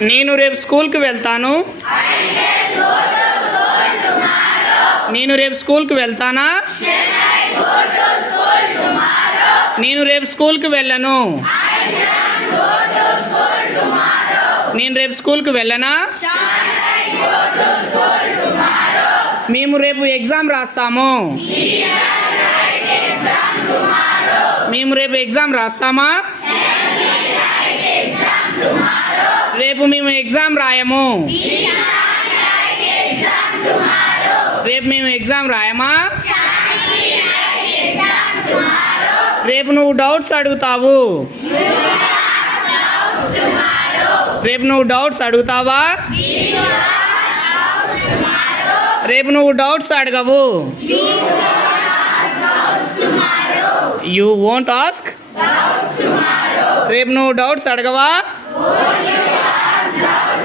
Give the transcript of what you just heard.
నేను రేపు స్కూల్కి వెళ్తాను. నేను రేపు స్కూల్కి వెళ్తానా? నేను రేపు స్కూల్కి వెళ్ళను. నేను రేపు స్కూల్కి వెళ్ళనా? మేము రేపు ఎగ్జామ్ రాస్తాము. మేము రేపు ఎగ్జామ్ రాస్తామా? రేపు మేము ఎగ్జామ్ రాయము. రేపు మేము ఎగ్జామ్ రాయమా? రేపు నువ్వు డౌట్స్ అడుగుతావు. రేపు నువ్వు డౌట్స్ అడుగుతావా? రేపు నువ్వు డౌట్స్ అడగవు. యూ వోంట్ ఆస్క్ రేపు నువ్వు డౌట్స్ అడగవా? Yeah.